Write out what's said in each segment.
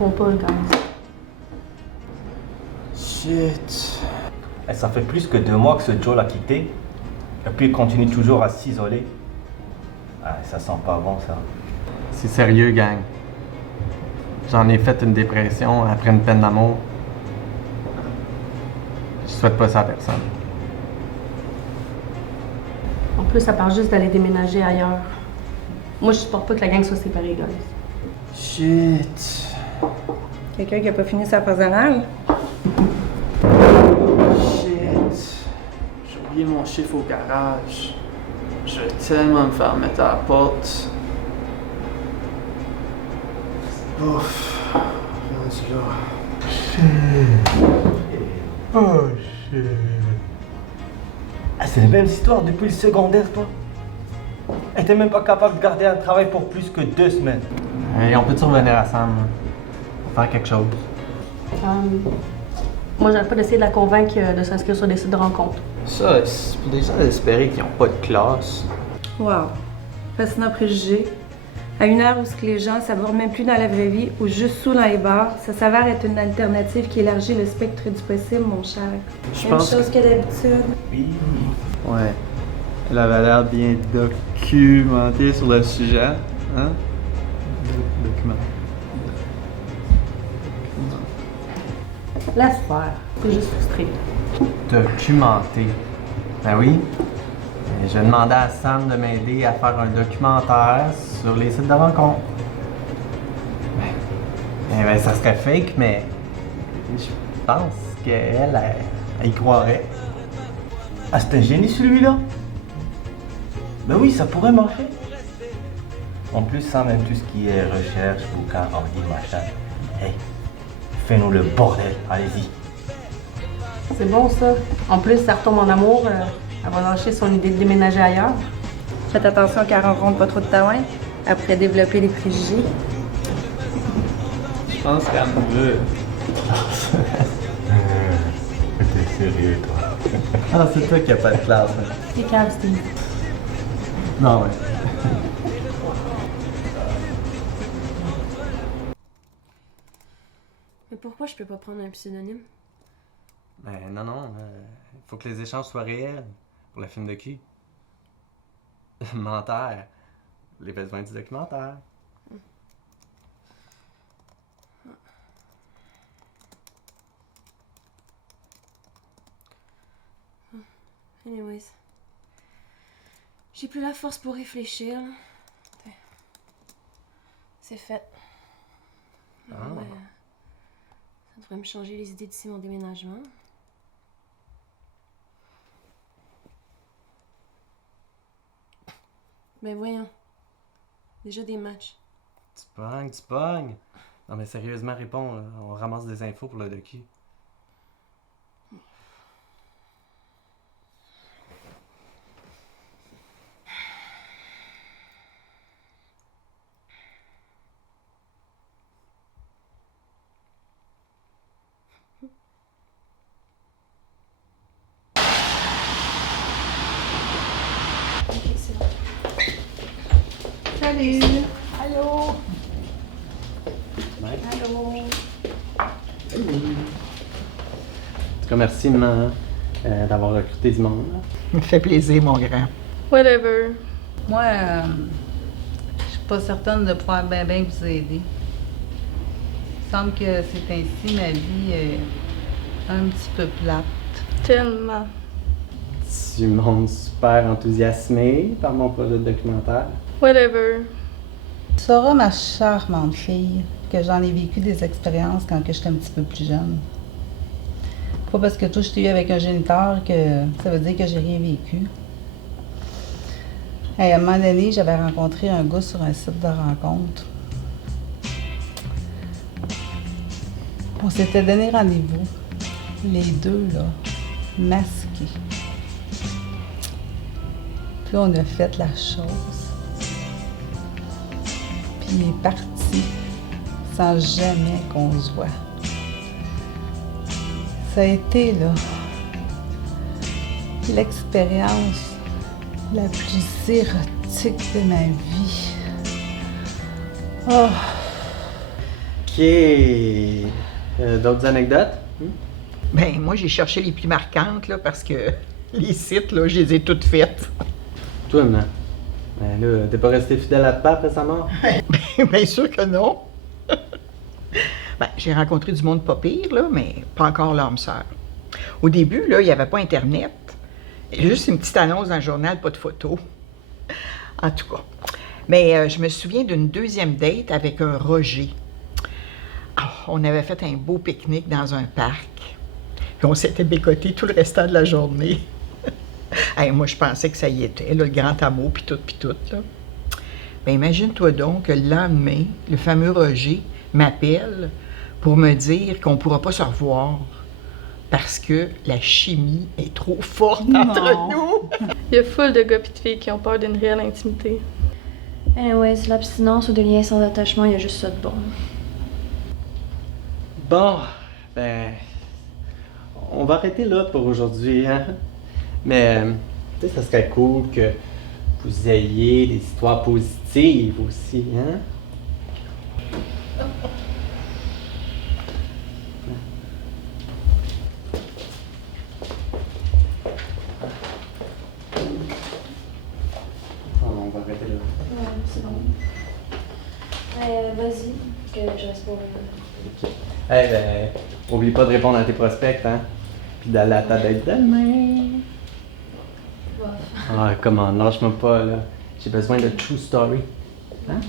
répond pas, le gars. Shit. Et ça fait plus que 2 mois que ce Joe l'a quitté. Et puis il continue toujours à s'isoler. Ah, ça sent pas bon, ça. C'est sérieux, gang. J'en ai fait une dépression après une peine d'amour. Je souhaite pas ça à personne. En plus, ça parle juste d'aller déménager ailleurs. Moi, je supporte pas que la gang soit séparée, guys. Shit. Quelqu'un qui a pas fini sa phase anale? Shit. J'ai oublié mon chiffre au garage. Je vais tellement me faire mettre à la porte. Ouf. Rendu là. Shit. Oh shit. Ah, c'est la même histoire depuis le secondaire, toi. Et t'es même pas capable de garder un travail pour plus que 2 semaines. Hey, on peut-tu revenir à Sam? Pour faire quelque chose? Moi, j'arrête pas d'essayer de la convaincre de s'inscrire sur des sites de rencontres. Ça, c'est pour des gens désespérés qui n'ont pas de classe. Wow. Fascinant préjugé. À une heure où ce que les gens s'abordent même plus dans la vraie vie ou juste sous dans les bars, ça s'avère être une alternative qui élargit le spectre du possible, mon cher. Je Même pense chose que d'habitude. Oui. Ouais. Elle avait l'air bien documentée sur le sujet. Hein? Document. Laisse faire. C'est juste frustré. Documenté. Ben oui. Je demandais à Sam de m'aider à faire un documentaire sur les sites de rencontres. Ben, ça serait fake, mais je pense qu'elle, elle y croirait. Ah, c'est un génie celui-là. Ben oui, ça pourrait marcher. En plus, ça, même tout ce qui est recherche, bouquin, ordi, machin. Hey, fais-nous le bordel, allez-y. C'est bon, ça. En plus, ça retombe en amour. Elle va lâcher son idée de déménager ailleurs. Faites attention qu'elle rencontre pas trop de taouin. Après développer des préjugés. Je pense qu'elle me veut. T'es sérieux, toi? Ah, c'est toi qui a pas de classe. Hein. C'est calme, Steve. Non, ouais. Mais pourquoi je peux pas prendre un pseudonyme? Ben non, faut que les échanges soient réels pour le film de cul. Menteur. Les besoins du documentaire. Anyways. J'ai plus la force pour réfléchir. Là. C'est fait. Ah. Ouais, ça devrait me changer les idées d'ici mon déménagement. Ben voyons. Déjà des matchs. Tu pognes. Non mais sérieusement, réponds, là. On ramasse des infos pour le docu. Ok, c'est bon. Salut! Allô? Ouais. Allô? En tout cas, merci maman d'avoir recruté du monde. Là. Me fait plaisir, mon grand. Whatever. Moi, je suis pas certaine de pouvoir bien vous aider. Il semble que c'est ainsi ma vie est un petit peu plate. Tellement. Tu montres super enthousiasmé par mon projet de documentaire. Whatever. Tu sauras, ma charmante fille, que j'en ai vécu des expériences quand j'étais un petit peu plus jeune. Pas parce que toi, je t'ai eu avec un géniteur que ça veut dire que j'ai rien vécu. Hey, à un moment donné, j'avais rencontré un gars sur un site de rencontre. On s'était donné rendez-vous, les deux, là, masqués. Puis on a fait la chose. Puis il est parti sans jamais qu'on se voit. Ça a été, là, l'expérience la plus érotique de ma vie. Oh! OK, OK. D'autres anecdotes? Ben, moi, j'ai cherché les plus marquantes, là, parce que les sites, là, je les ai toutes faites. Toi, man. Ben là, t'es pas resté fidèle à ta après sa mort? Bien sûr que non. Ben, j'ai rencontré du monde pas pire, là, mais pas encore l'âme sœur. Au début, là, il n'y avait pas Internet. Juste une petite annonce dans le journal, pas de photos. En tout cas. Mais je me souviens d'une deuxième date avec un Roger. Ah, on avait fait un beau pique-nique dans un parc. Puis on s'était bécoté tout le restant de la journée. Hey, moi, je pensais que ça y était, là, le grand amour, puis tout, là. Ben, imagine-toi donc que le lendemain, le fameux Roger m'appelle pour me dire qu'on ne pourra pas se revoir parce que la chimie est trop forte entre nous. Il y a full de gars pis de filles qui ont peur d'une réelle intimité. Ouais, c'est l'abstinence ou des liens sans attachement, il y a juste ça de bon. Bon, ben... On va arrêter là pour aujourd'hui, hein? Mais, tu sais, ça serait cool que vous ayez des histoires positives aussi, hein? On va arrêter là. Ouais, c'est bon. Vas-y, que je reste pour... OK. Eh ben, oublie pas de répondre à tes prospects, hein? Puis d'aller à ta date demain. Bof. Ah, comment, lâche-moi pas, là. J'ai besoin de true story. Hein?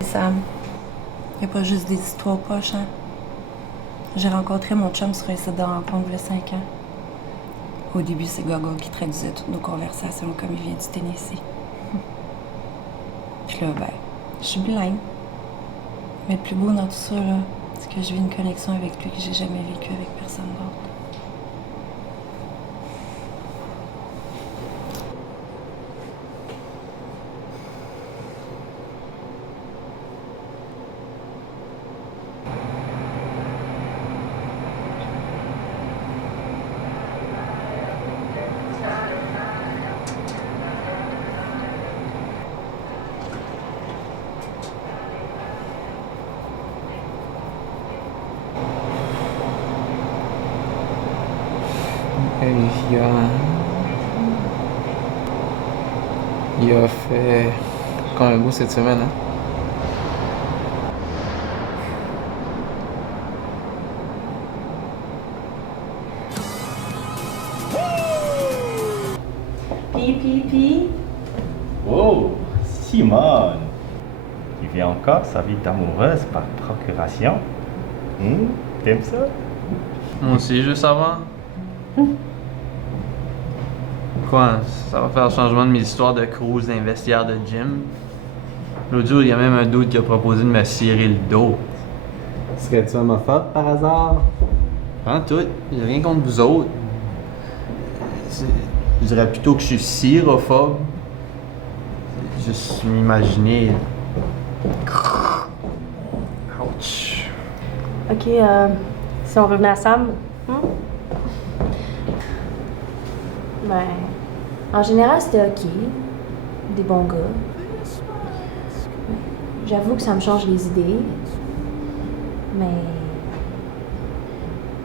Sam, y a pas juste des histoires poches, hein? J'ai rencontré mon chum sur un site de rencontre il y a 5 ans. Au début, c'est Gogo qui traduisait toutes nos conversations comme il vient du Tennessee. Puis là, ben, je suis bilingue. Mais le plus beau dans tout ça, là, c'est que je vis une connexion avec lui que j'ai jamais vécue avec personne d'autre. Il a fait quand même beau cette semaine, hein? Pi. Oh, Simone. Tu vis encore sa vie d'amoureuse par procuration? T'aimes ça? Moi aussi, je veux savoir. Quoi? Ça va faire le changement de mes histoires de cruise d'investigaire de gym. L'autre jour, il y a même un doute qui a proposé de me cirer le dos. Serais-tu homophobe par hasard? Pas en tout, j'ai rien contre vous autres. Je dirais plutôt que je suis syrophobe. Juste m'imaginer. Ouch. Ok, si on revenait à Sam, Ben, en général, c'était ok. Des bons gars. J'avoue que ça me change les idées. Mais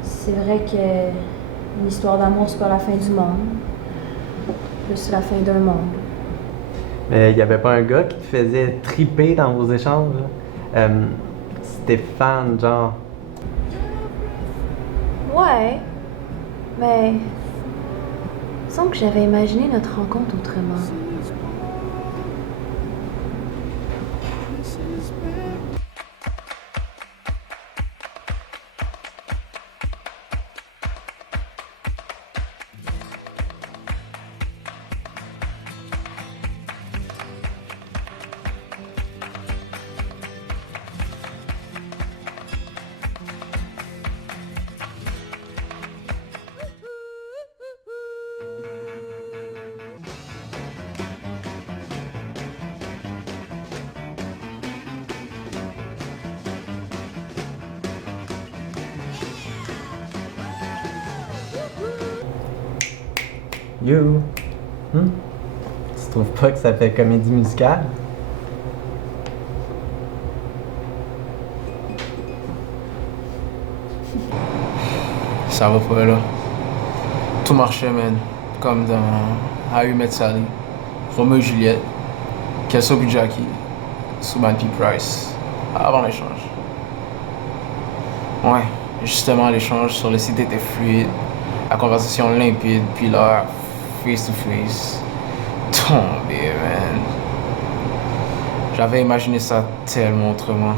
c'est vrai que une histoire d'amour, c'est pas la fin du monde. C'est la fin d'un monde. Mais il y avait pas un gars qui te faisait triper dans vos échanges, là? Stéphane, genre. Ouais, mais il semble que j'avais imaginé notre rencontre autrement. You. Tu trouves pas que ça fait comédie musicale? Ça va pas là. Tout marchait, man. Comme dans How You Met Sally, Romeo et Juliette, Kelso puis Jackie, Suman puis Price, avant l'échange. Ouais, justement, l'échange sur le site était fluide, la conversation limpide, puis là, face to face, tombé, man. J'avais imaginé ça tellement autrement.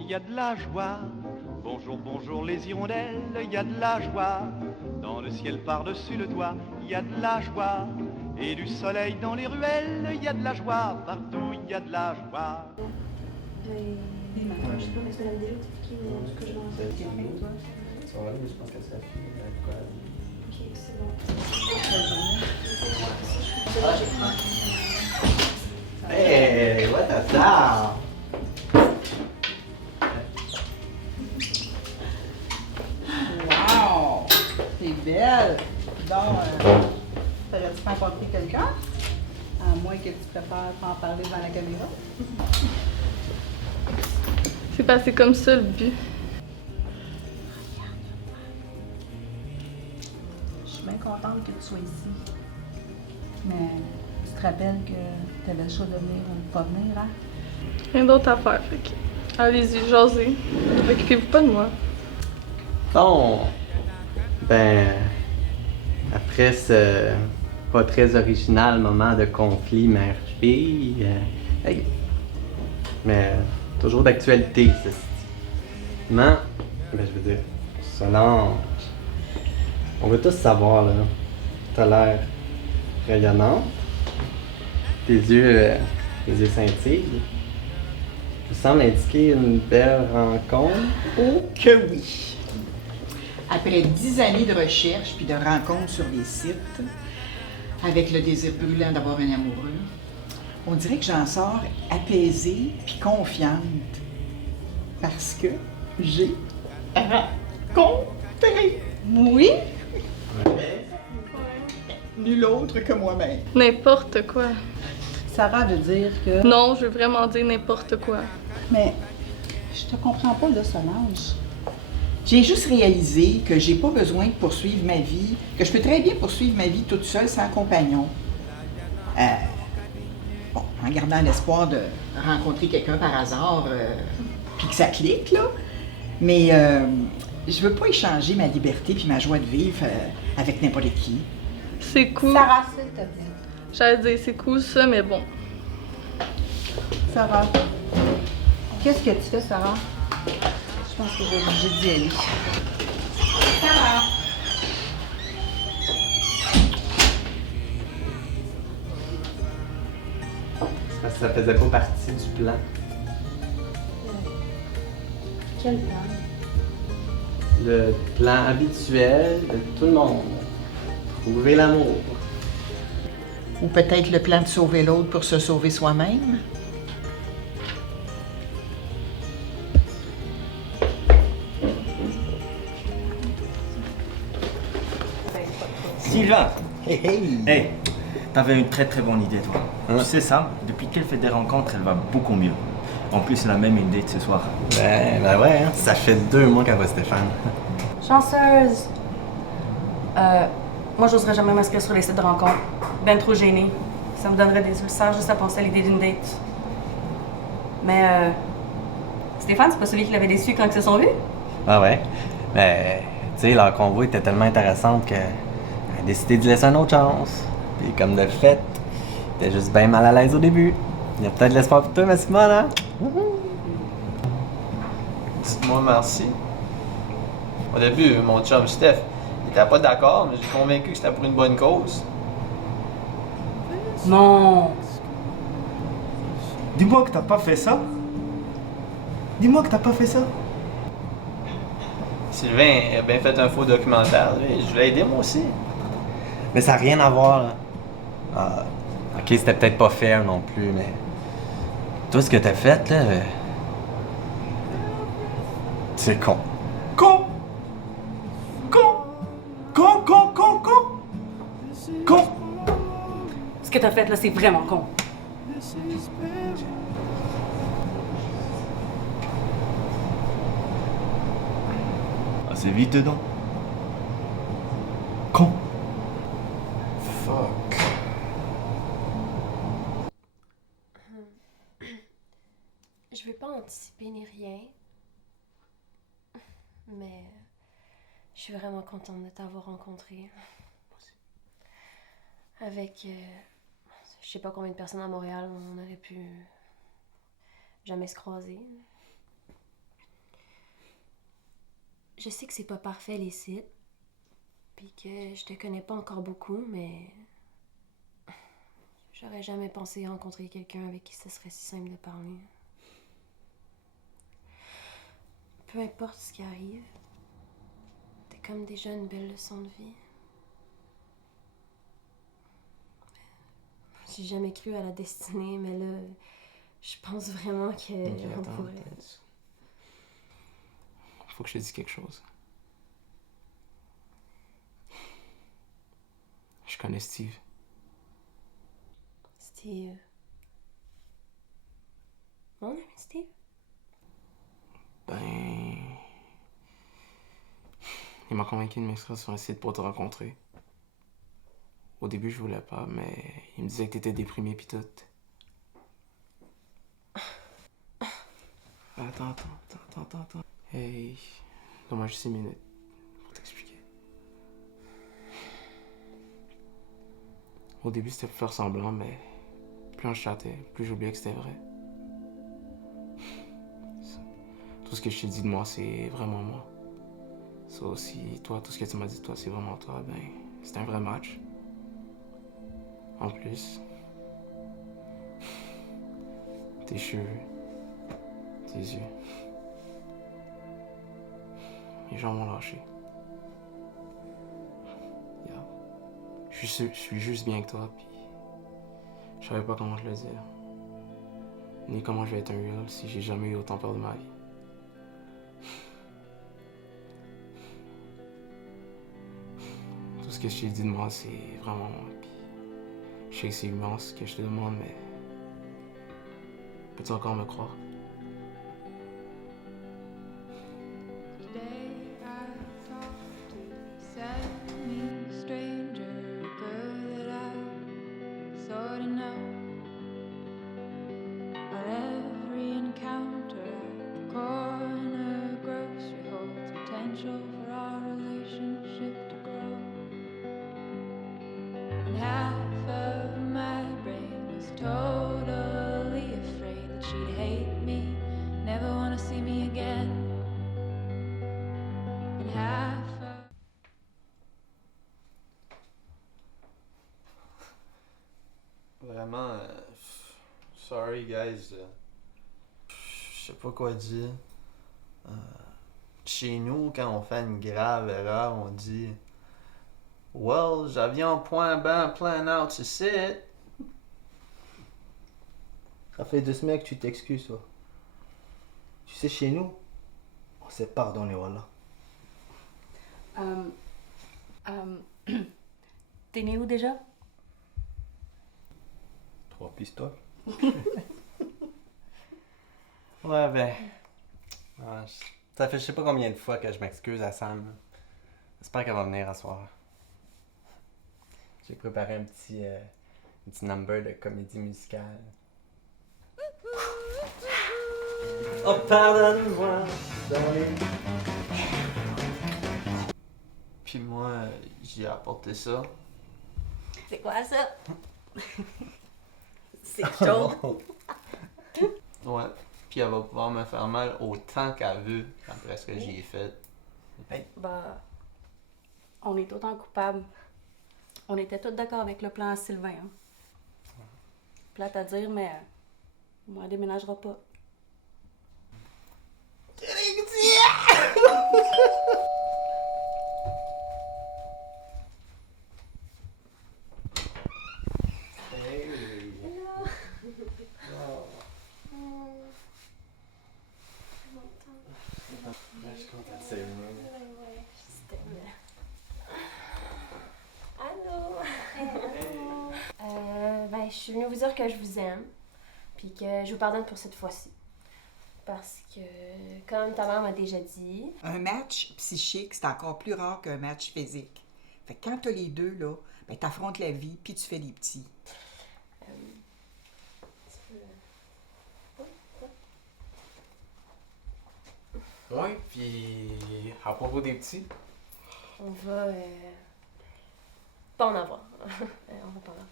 Il y a de la joie, bonjour, bonjour les hirondelles, il y a de la joie, dans le ciel par-dessus le toit, il y a de la joie, et du soleil dans les ruelles, il y a de la joie, partout il y a de la joie. Hey, what a star! Wow! T'es belle! Donc, t'aurais-tu rencontré quelqu'un? À moins que tu préfères pas en parler devant la caméra. C'est passé comme ça le but. Je suis bien contente que tu sois ici. Mais tu te rappelles que tu avais le choix de venir ou de pas venir, hein? Rien d'autre à faire, fait que allez-y, jasez. Occupez-vous pas de moi. Bon, ben, après ce pas très original moment de conflit mère-fille, hey, mais toujours d'actualité, ceci. Mais, ben, je veux dire, Solange, on veut tous savoir, là, t'as l'air rayonnante, tes yeux scintillent, tu sembles indiquer une belle rencontre. Oh que oui! Après 10 années de recherche puis de rencontres sur les sites, avec le désir brûlant d'avoir un amoureux, on dirait que j'en sors apaisée puis confiante. Parce que j'ai rencontré. Oui? Nul autre que moi-même. N'importe quoi. Sarah veut dire que... Non, je veux vraiment dire n'importe quoi. Mais je te comprends pas, là, Solange. J'ai juste réalisé que j'ai pas besoin de poursuivre ma vie, que je peux très bien poursuivre ma vie toute seule sans compagnon. Bon, en gardant l'espoir de rencontrer quelqu'un par hasard, puis que ça clique, là. Mais je veux pas échanger ma liberté puis ma joie de vivre avec n'importe qui. C'est cool. Sarah, s'il te plaît. J'allais dire, c'est cool ça, mais bon. Sarah, qu'est-ce que tu fais, Sarah? Je pense que je vais être obligée d'y aller. Sarah! C'est parce que ça faisait pas partie du plan. Quel plan? Le plan habituel de tout le monde. Trouver l'amour. Ou peut-être le plan de sauver l'autre pour se sauver soi-même. Sylvain! Hey, hey! Hey, t'avais une très très bonne idée, toi. Tu sais ça, depuis qu'elle fait des rencontres, elle va beaucoup mieux. En plus, elle a même une date ce soir. Ben ouais, hein? Ça fait 2 mois qu'elle voit Stéphane. Chanceuse! Moi, j'oserais jamais m'inscrire sur les sites de rencontres. Ben trop gênée. Ça me donnerait des ulcères juste à penser à l'idée d'une date. Mais, Stéphane, c'est pas celui qui l'avait déçu quand ils se sont vus? Ah ouais? Mais, tu sais, leur convoi était tellement intéressante qu'elle a décidé de laisser une autre chance. Puis comme de fait, elle était juste bien mal à l'aise au début. Il y a peut-être de l'espoir pour toi, ma Simone, hein? Dites-moi merci. Au début, mon chum Steph, il était pas d'accord, mais j'ai convaincu que c'était pour une bonne cause. Non! Dis-moi que t'as pas fait ça. Dis-moi que t'as pas fait ça. Sylvain a bien fait un faux documentaire, lui. Je l'ai aidé moi aussi. Mais ça n'a rien à voir, là. Ah, ok, c'était peut-être pas fair non plus, mais... Toi, ce que t'as fait, là... C'est con. Con! Con! Con, con, con, con! Con! Ce que t'as fait là, c'est vraiment con. Ah, c'est vite dedans. Con! Fuck. Je veux pas anticiper ni rien, mais je suis vraiment contente de t'avoir rencontré. Avec, je sais pas combien de personnes à Montréal, on aurait pu jamais se croiser. Je sais que c'est pas parfait les sites, puis que je te connais pas encore beaucoup, mais j'aurais jamais pensé rencontrer quelqu'un avec qui ce serait si simple de parler. Peu importe ce qui arrive, t'es comme déjà une belle leçon de vie. J'ai jamais cru à la destinée, mais là, je pense vraiment que Ok, on attends, pourrait... attends. Faut que je te dise quelque chose. Je connais Steve. Steve... Mon ami Steve? Ben... Il m'a convaincu de m'inscrire sur un site pour te rencontrer. Au début, je voulais pas, mais il me disait que t'étais déprimé pis tout. Attends. Hey, donne-moi juste 6 minutes pour t'expliquer. Au début, c'était pour faire semblant, mais plus on chattait, plus j'oubliais que c'était vrai. Tout ce que je t'ai dit de moi, c'est vraiment moi. Ça aussi, toi, tout ce que tu m'as dit de toi, c'est vraiment toi. Ben, c'est un vrai match. En plus, tes cheveux, tes yeux, mes jambes m'ont lâché. Yeah. Je suis juste bien que toi, puis je savais pas comment te le dire. Ni comment je vais être un real si j'ai jamais eu autant peur de ma vie. Tout ce que je t'ai dit de moi, c'est vraiment moi. Puis je sais que c'est immense ce que je te demande, mais peux-tu encore me croire? Vraiment, sorry guys. Je sais pas quoi dire. Chez nous, quand on fait une grave erreur, on dit well, j'avions point ben plan out ici. Ça fait 2 semaines que tu t'excuses, toi. Tu sais, chez nous, on s'est pardonné, voilà. T'es né où déjà? 3 pistoles. Ouais, ben. Ça fait je sais pas combien de fois que je m'excuse à Sam. J'espère qu'elle va venir à soir. J'ai préparé un petit number de comédie musicale. Oh, pardonne-moi, darling. Puis moi, j'ai apporté ça. C'est quoi ça? C'est chaud. Ouais. Puis elle va pouvoir me faire mal autant qu'elle veut après ce que j'y ai fait. Bah, on est autant coupables. On était tous d'accord avec le plan à Sylvain. Hein. Plate à dire, mais moi, elle déménagera pas. Ben, je suis venue vous dire que je vous aime, puis que je vous pardonne pour cette fois-ci. Parce que, comme ta mère m'a déjà dit... Un match psychique, c'est encore plus rare qu'un match physique. Fait que quand t'as les deux, là, ben t'affrontes la vie, puis tu fais les petits. Oui, puis à propos des petits, On va... pas en avoir. On va pas en avoir.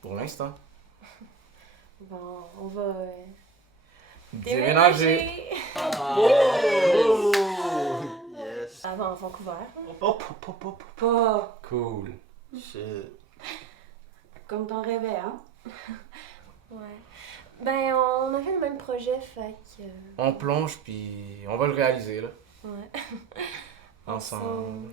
pour l'instant, Bon, on va... déménager. Yes. Avant Vancouver. Hop, hop, hop, hop. Pas Cool. Shit. comme ton rêvais, hein? Ouais. Ben, on a fait le même projet, fait que... On plonge, puis on va le réaliser, là. Ouais. Ensemble.